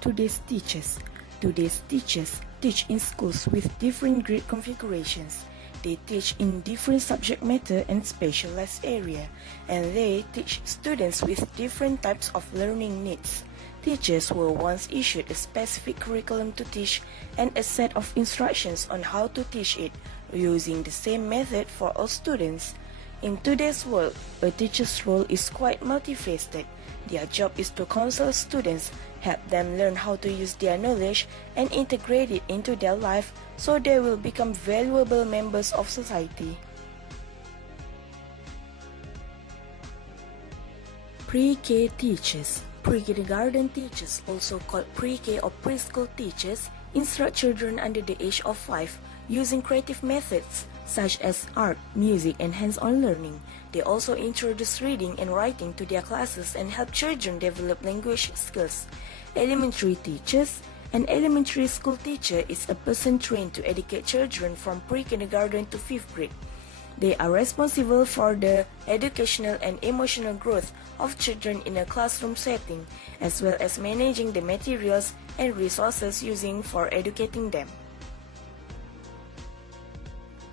Today's teachers. Today's teachers teach in schools with different grade configurations. They teach in different subject matter and specialized area, and they teach students with different types of learning needs. Teachers were once issued a specific curriculum to teach and a set of instructions on how to teach it, using the same method for all students. In today's world, a teacher's role is quite multifaceted. Their job is to counsel students, help them learn how to use their knowledge and integrate it into their life so they will become valuable members of society. Pre-K teachers. Pre-kindergarten teachers, also called pre-K or preschool teachers, instruct children under the age of 5 using creative methods such as art, music, and hands-on learning. They also introduce reading and writing to their classes and help children develop language skills. Elementary teachers. An elementary school teacher is a person trained to educate children from pre-kindergarten to 5th grade. They are responsible for the educational and emotional growth of children in a classroom setting, as well as managing the materials and resources using for educating them.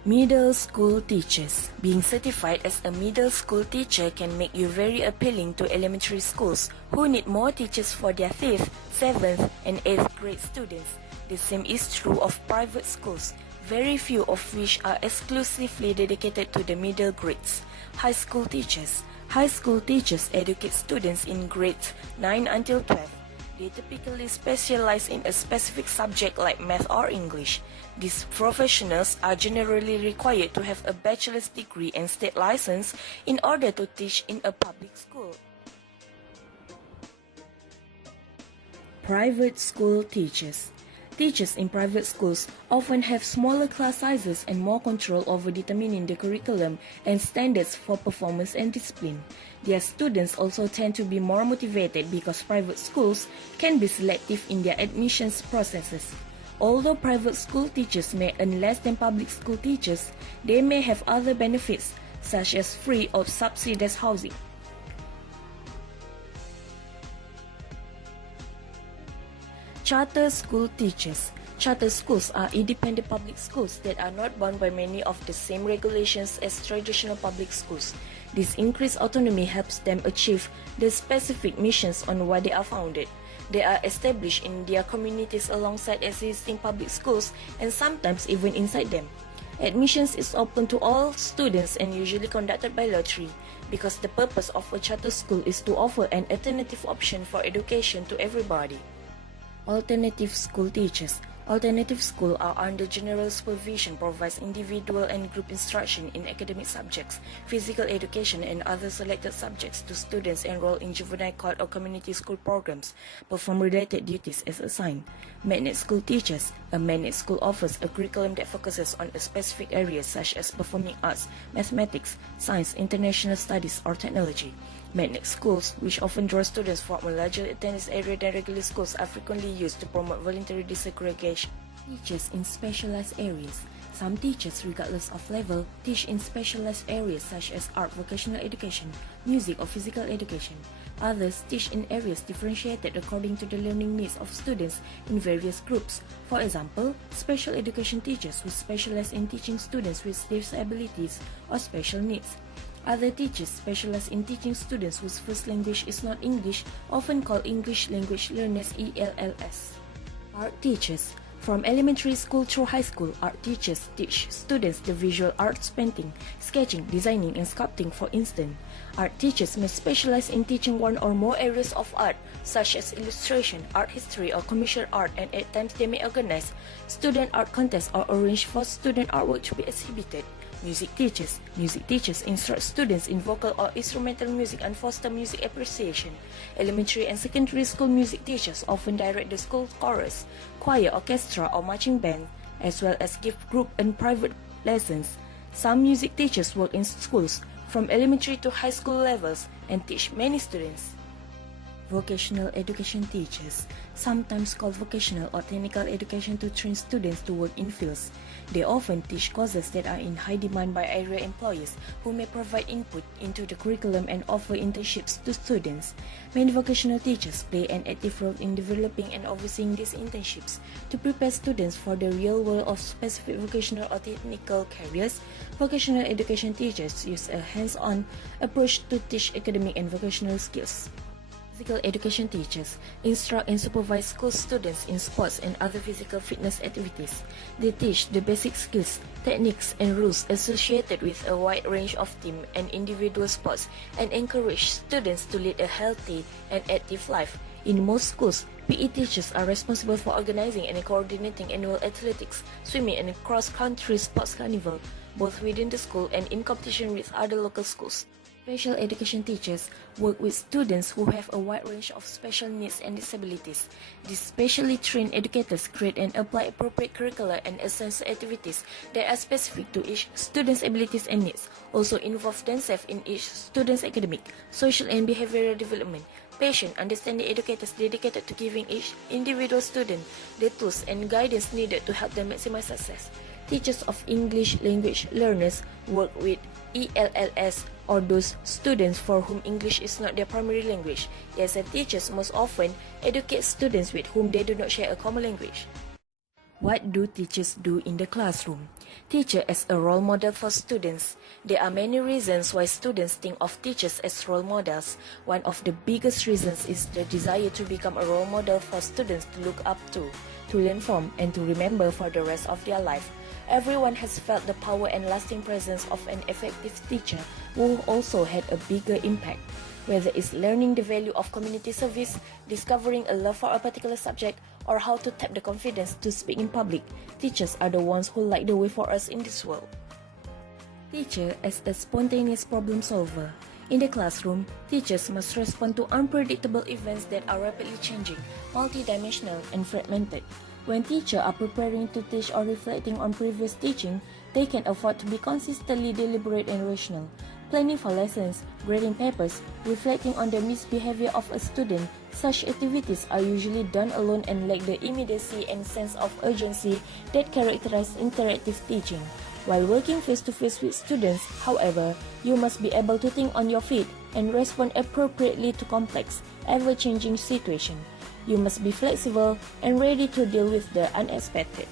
Middle school teachers. Being certified as a middle school teacher can make you very appealing to elementary schools who need more teachers for their 5th, 7th, and 8th grade students. The same is true of private schools, very few of which are exclusively dedicated to the middle grades. High school teachers. High school teachers educate students in grades 9 until 12. They typically specialize in a specific subject like math or English. These professionals are generally required to have a bachelor's degree and state license in order to teach in a public school. Private school teachers. Teachers in private schools often have smaller class sizes and more control over determining the curriculum and standards for performance and discipline. Their students also tend to be more motivated because private schools can be selective in their admissions processes. Although private school teachers may earn less than public school teachers, they may have other benefits such as free or subsidized housing. Charter school teachers. Charter schools are independent public schools that are not bound by many of the same regulations as traditional public schools. This increased autonomy helps them achieve the specific missions on what they are founded. They are established in their communities alongside existing public schools and sometimes even inside them. Admissions is open to all students and usually conducted by lottery because the purpose of a charter school is to offer an alternative option for education to everybody. Alternative school teachers. Alternative school are under general supervision, provides individual and group instruction in academic subjects, physical education, and other selected subjects to students enrolled in juvenile court or community school programs, perform related duties as assigned. Magnet school teachers. A magnet school offers a curriculum that focuses on a specific area such as performing arts, mathematics, science, international studies, or technology. Magnet schools, which often draw students from a larger attendance area than regular schools, are frequently used to promote voluntary desegregation. Teachers in specialized areas. Some teachers, regardless of level, teach in specialized areas such as art, vocational education, music, or physical education. Others teach in areas differentiated according to the learning needs of students in various groups. For example, special education teachers who specialize in teaching students with disabilities or special needs. Other teachers specialize in teaching students whose first language is not English, often called English Language Learners (ELLs). Art teachers. From elementary school through high school, art teachers teach students the visual arts, painting, sketching, designing, and sculpting, for instance. Art teachers may specialize in teaching one or more areas of art, such as illustration, art history, or commercial art, and at times they may organize student art contests or arrange for student artwork to be exhibited. Music teachers instruct students in vocal or instrumental music and foster music appreciation. Elementary and secondary school music teachers often direct the school chorus, choir, orchestra, or marching band, as well as give group and private lessons. Some music teachers work in schools from elementary to high school levels and teach many students. Vocational education teachers, sometimes called vocational or technical education, to train students to work in fields. They often teach courses that are in high demand by area employers who may provide input into the curriculum and offer internships to students. Many vocational teachers play an active role in developing and overseeing these internships to prepare students for the real world of specific vocational or technical careers. Vocational education teachers use a hands-on approach to teach academic and vocational skills. Physical education teachers instruct and supervise school students in sports and other physical fitness activities. They teach the basic skills, techniques, and rules associated with a wide range of team and individual sports and encourage students to lead a healthy and active life. In most schools, PE teachers are responsible for organizing and coordinating annual athletics, swimming, and cross-country sports carnival, both within the school and in competition with other local schools. Special education teachers work with students who have a wide range of special needs and disabilities. These specially trained educators create and apply appropriate curricula and assign activities that are specific to each student's abilities and needs, also involve themselves in each student's academic, social and behavioral development. Patient, understanding educators dedicated to giving each individual student the tools and guidance needed to help them maximize success. Teachers of English language learners work with ELLs or those students for whom English is not their primary language. ESL teachers most often educate students with whom they do not share a common language. What do teachers do in the classroom? Teacher as a role model for students. There are many reasons why students think of teachers as role models. One of the biggest reasons is the desire to become a role model for students to look up to learn from, and to remember for the rest of their life. Everyone has felt the power and lasting presence of an effective teacher who also had a bigger impact. Whether it's learning the value of community service, discovering a love for a particular subject, or how to tap the confidence to speak in public, teachers are the ones who light the way for us in this world. Teacher as a spontaneous problem solver. In the classroom, teachers must respond to unpredictable events that are rapidly changing, multidimensional, and fragmented. When teachers are preparing to teach or reflecting on previous teaching, they can afford to be consistently deliberate and rational. Planning for lessons, grading papers, reflecting on the misbehavior of a student, such activities are usually done alone and lack the immediacy and sense of urgency that characterize interactive teaching. While working face-to-face with students, however, you must be able to think on your feet and respond appropriately to complex, ever-changing situations. You must be flexible and ready to deal with the unexpected.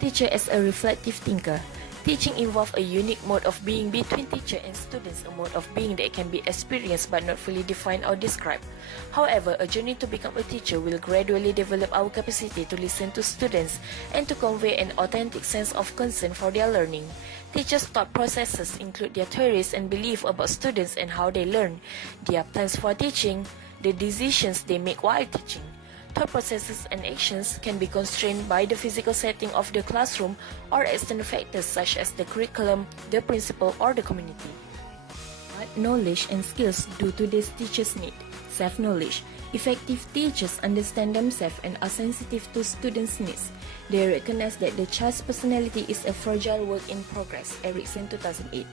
Teacher as a reflective thinker. Teaching involves a unique mode of being between teacher and students, a mode of being that can be experienced but not fully defined or described. However, a journey to become a teacher will gradually develop our capacity to listen to students and to convey an authentic sense of concern for their learning. Teachers' thought processes include their theories and beliefs about students and how they learn, their plans for teaching, the decisions they make while teaching. Thought processes and actions can be constrained by the physical setting of the classroom or external factors such as the curriculum, the principal, or the community. What knowledge and skills do today's teachers need? Self-knowledge. Effective teachers understand themselves and are sensitive to students' needs. They recognize that the child's personality is a fragile work in progress. Erickson, 2008.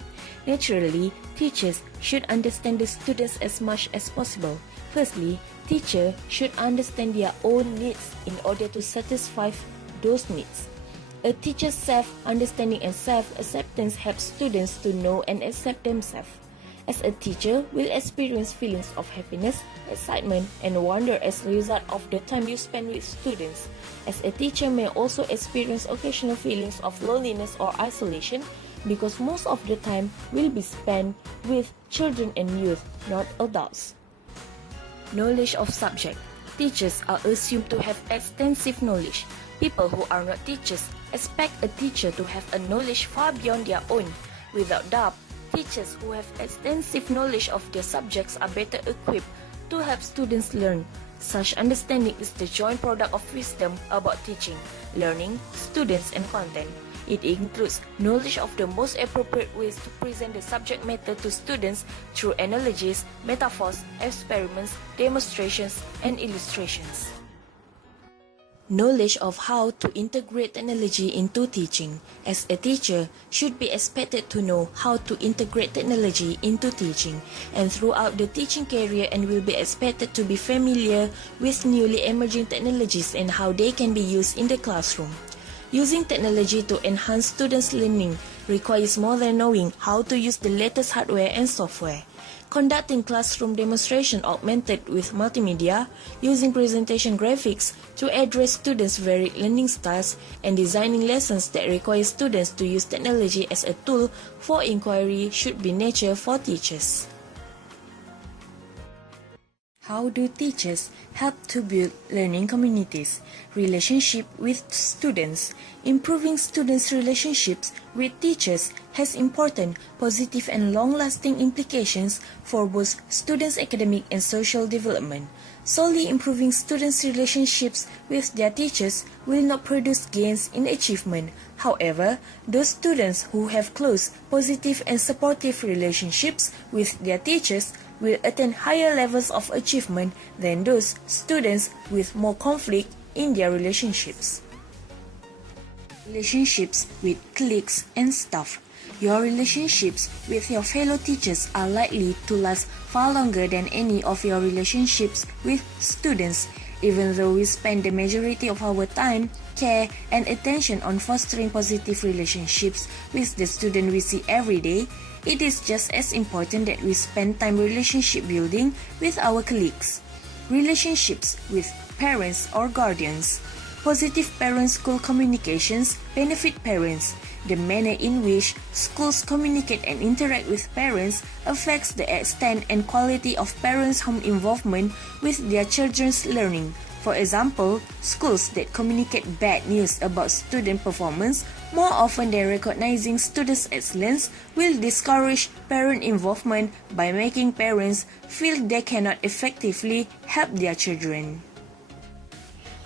Naturally, teachers should understand the students as much as possible. Firstly, teachers should understand their own needs in order to satisfy those needs. A teacher's self-understanding and self-acceptance helps students to know and accept themselves. As a teacher will experience feelings of happiness, excitement, and wonder as a result of the time you spend with students. As a teacher may also experience occasional feelings of loneliness or isolation because most of the time will be spent with children and youth, not adults. Knowledge of subject. Teachers are assumed to have extensive knowledge. People who are not teachers expect a teacher to have a knowledge far beyond their own. Without doubt, teachers who have extensive knowledge of their subjects are better equipped to help students learn. Such understanding is the joint product of wisdom about teaching, learning, students, and content. It includes knowledge of the most appropriate ways to present the subject matter to students through analogies, metaphors, experiments, demonstrations, and illustrations. Knowledge of how to integrate technology into teaching. As a teacher, should be expected to know how to integrate technology into teaching and throughout the teaching career, and will be expected to be familiar with newly emerging technologies and how they can be used in the classroom. Using technology to enhance students' learning requires more than knowing how to use the latest hardware and software. Conducting classroom demonstration augmented with multimedia, using presentation graphics to address students' varied learning styles, and designing lessons that require students to use technology as a tool for inquiry should be nature for teachers. How do teachers help to build learning communities? Relationship with students. Improving students' relationships with teachers has important, positive and long-lasting implications for both students' academic and social development. Solely improving students' relationships with their teachers will not produce gains in achievement. However, those students who have close, positive and supportive relationships with their teachers will attain higher levels of achievement than those students with more conflict in their relationships. Relationships with colleagues and staff. Your relationships with your fellow teachers are likely to last far longer than any of your relationships with students. Even though we spend the majority of our time, care, and attention on fostering positive relationships with the student we see every day, it is just as important that we spend time relationship building with our colleagues. Relationships with parents or guardians. Positive parent-school communications benefit parents. The manner in which schools communicate and interact with parents affects the extent and quality of parents' home involvement with their children's learning. For example, schools that communicate bad news about student performance more often than recognizing students' excellence will discourage parent involvement by making parents feel they cannot effectively help their children.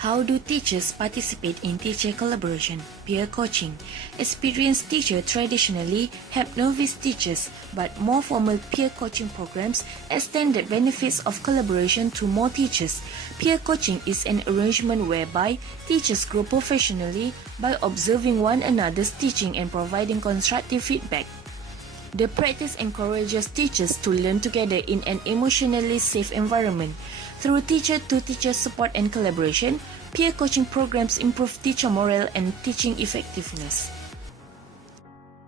How do teachers participate in teacher collaboration? Peer coaching. Experienced teachers traditionally help novice teachers, but more formal peer coaching programs extend the benefits of collaboration to more teachers. Peer coaching is an arrangement whereby teachers grow professionally by observing one another's teaching and providing constructive feedback. The practice encourages teachers to learn together in an emotionally safe environment. Through teacher-to-teacher support and collaboration, peer coaching programs improve teacher morale and teaching effectiveness.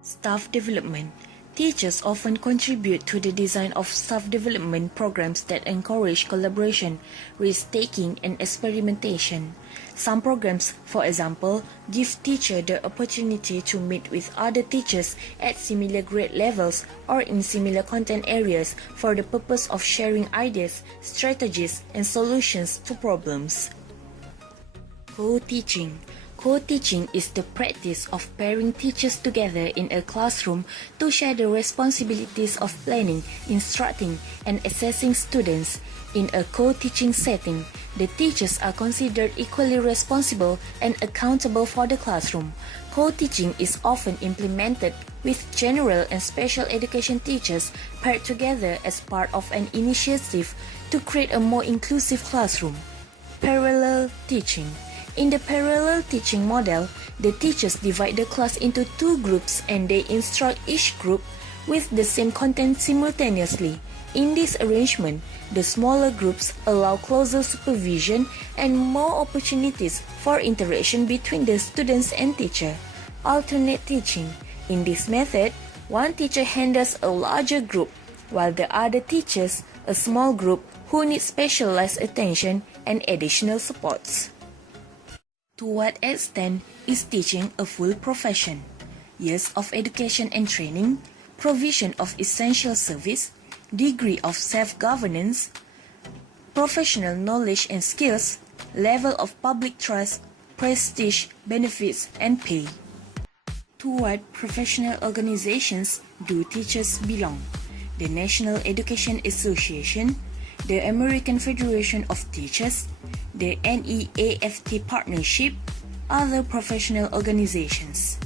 Staff development. Teachers often contribute to the design of staff development programs that encourage collaboration, risk-taking, and experimentation. Some programs, for example, give teachers the opportunity to meet with other teachers at similar grade levels or in similar content areas for the purpose of sharing ideas, strategies, and solutions to problems. Co-teaching. Co-teaching is the practice of pairing teachers together in a classroom to share the responsibilities of planning, instructing, and assessing students. In a co-teaching setting, the teachers are considered equally responsible and accountable for the classroom. Co-teaching is often implemented with general and special education teachers paired together as part of an initiative to create a more inclusive classroom. Parallel teaching. In the parallel teaching model, the teachers divide the class into two groups and they instruct each group with the same content simultaneously. In this arrangement, the smaller groups allow closer supervision and more opportunities for interaction between the students and teacher. Alternate teaching. In this method, one teacher handles a larger group, while the other teaches a small group who need specialized attention and additional supports. To what extent is teaching a full profession? Years of education and training, provision of essential service, degree of self-governance, professional knowledge and skills, level of public trust, prestige, benefits, and pay. To what professional organizations do teachers belong? The National Education Association, the American Federation of Teachers, the NEAFT Partnership, other professional organizations.